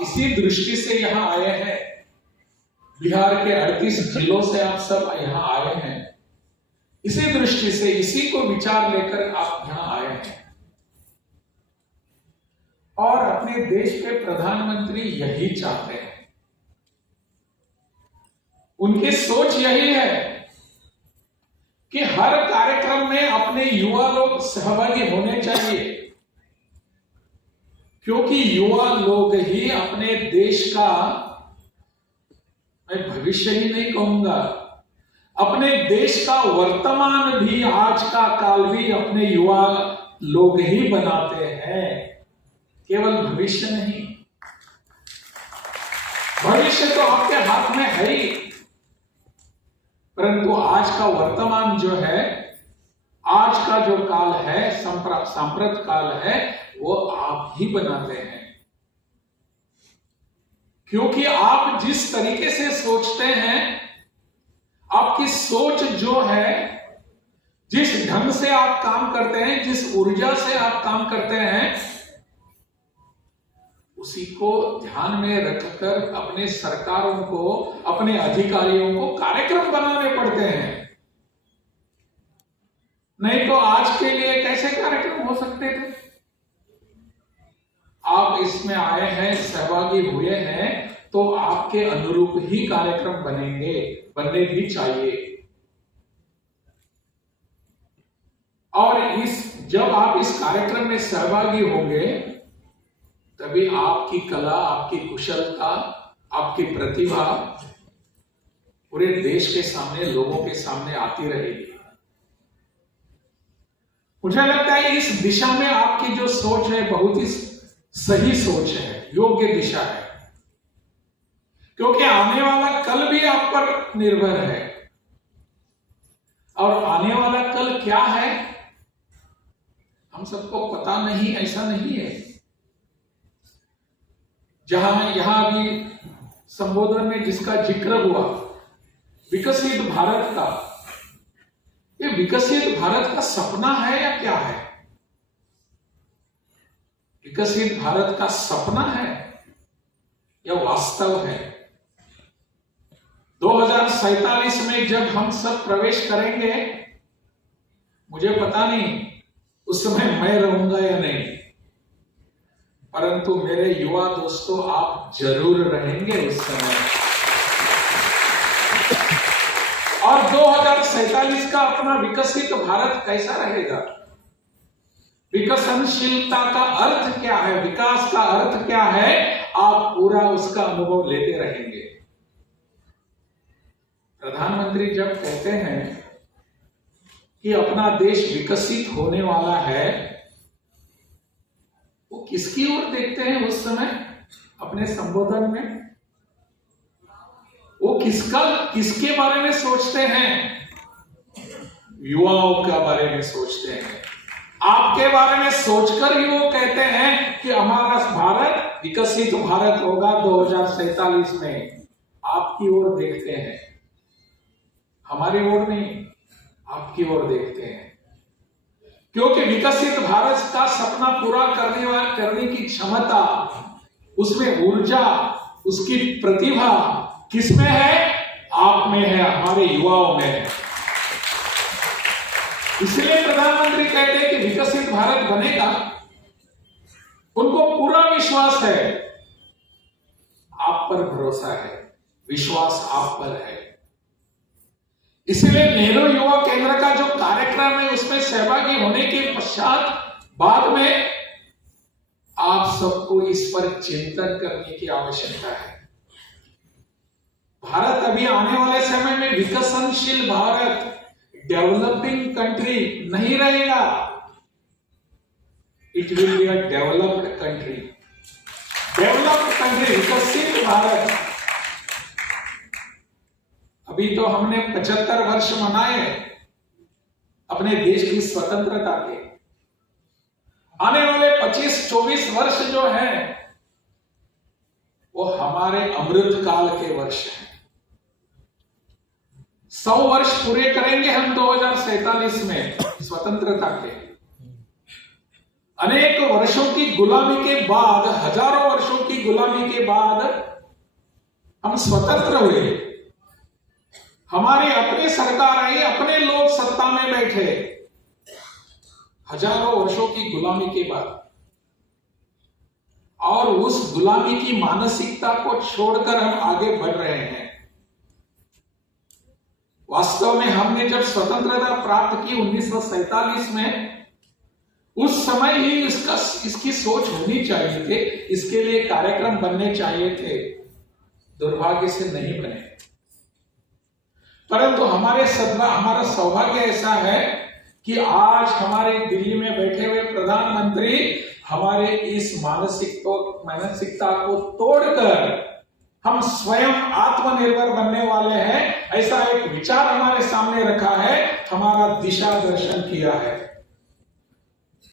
इसी दृष्टि से यहाँ आए हैं। बिहार के 38 जिलों से आप सब यहाँ आए हैं। इसी दृष्टि से इसी को विचार लेकर आप यहाँ आए हैं। और अपने देश के प्रधानमंत्री यही चाहते हैं। उनकी सोच यही है कि हर कार्यक्रम में अपने युवा लोग सहभागी होने चाहिए, क्योंकि युवा लोग ही अपने देश का, मैं भविष्य ही नहीं कहूंगा, अपने देश का वर्तमान भी, आज का काल भी अपने युवा लोग ही बनाते हैं, केवल भविष्य नहीं। भविष्य तो आपके हाथ में है ही, परंतु आज का वर्तमान जो है, आज का जो काल है, सांप्रत काल है, वो आप ही बनाते हैं। क्योंकि आप जिस तरीके से सोचते हैं, आपकी सोच जो है, जिस ढंग से आप काम करते हैं, जिस ऊर्जा से आप काम करते हैं, उसी को ध्यान में रखकर अपने सरकारों को, अपने अधिकारियों को कार्यक्रम बनाने पड़ते हैं। नहीं तो आज के लिए कैसे कार्यक्रम हो सकते थे? आप इसमें आए हैं, सहभागी हुए हैं, तो आपके अनुरूप ही कार्यक्रम बनेंगे, बनने भी चाहिए। और जब आप इस कार्यक्रम में सहभागी होंगे, तभी आपकी कला, आपकी कुशलता, आपकी प्रतिभा पूरे देश के सामने, लोगों के सामने आती रहेगी। मुझे लगता है इस दिशा में आपकी जो सोच है, बहुत ही सही सोच है, योग्य दिशा है, क्योंकि आने वाला कल भी आप पर निर्भर है। और आने वाला कल क्या है, हम सबको पता नहीं, ऐसा नहीं है। जहां यहां अभी संबोधन में जिसका जिक्र हुआ, विकसित भारत का, ये विकसित भारत का सपना है या क्या है? विकसित भारत का सपना है या वास्तव है? 2047 में जब हम सब प्रवेश करेंगे, मुझे पता नहीं उस समय मैं रहूंगा या नहीं, परंतु मेरे युवा दोस्तों, आप जरूर रहेंगे उस समय। और 2047 का अपना विकसित भारत कैसा रहेगा? विकसनशीलता का अर्थ क्या है, विकास का अर्थ क्या है, आप पूरा उसका अनुभव लेते रहेंगे। प्रधानमंत्री जब कहते हैं कि अपना देश विकसित होने वाला है, वो किसकी ओर देखते हैं उस समय अपने संबोधन में? वो किसके बारे में सोचते हैं? युवाओं के बारे में सोचते हैं। आपके बारे में सोचकर ही वो कहते हैं कि हमारा भारत विकसित भारत होगा 2047 में। आपकी ओर देखते हैं, हमारी ओर नहीं, आपकी ओर देखते हैं। क्योंकि विकसित भारत का सपना पूरा करने की क्षमता, उसमें ऊर्जा, उसकी प्रतिभा किसमें है? आप में है, हमारे युवाओं में है। इसलिए प्रधानमंत्री कहते हैं कि विकसित भारत बनेगा। उनको पूरा विश्वास है, आप पर भरोसा है, विश्वास आप पर है। इसलिए नेहरू युवा केंद्र का जो कार्यक्रम है, उसमें सहभागी होने के पश्चात बाद में आप सबको इस पर चिंतन करने की आवश्यकता है। भारत अभी आने वाले समय में विकसनशील भारत, डेवलपिंग कंट्री नहीं रहेगा। It will be a developed country. Developed country, विकसित भारत। अभी तो हमने 75 वर्ष मनाए अपने देश की स्वतंत्रता के। आने वाले 25-24 वर्ष जो हैं, वो हमारे अमृत काल के वर्ष हैं। 100 वर्ष पूरे करेंगे हम 2047 में स्वतंत्रता के। अनेक वर्षों की गुलामी के बाद, हजारों वर्षों की गुलामी के बाद हम स्वतंत्र हुए। हमारी अपनी सरकार आई, अपने लोग सत्ता में बैठे, हजारों वर्षों की गुलामी के बाद। और उस गुलामी की मानसिकता को छोड़कर हम आगे बढ़ रहे हैं। वास्तव में हमने जब स्वतंत्रता प्राप्त की 1947 में, उस समय ही इसकी सोच होनी चाहिए थे, इसके लिए कार्यक्रम बनने चाहिए थे। दुर्भाग्य से नहीं बने। परंतु हमारा सौभाग्य ऐसा है कि आज हमारे दिल्ली में बैठे हुए प्रधानमंत्री हमारे इस मानसिकता को तोड़कर हम स्वयं आत्मनिर्भर बनने वाले हैं, ऐसा एक विचार हमारे सामने रखा है, हमारा दिशा दर्शन किया है।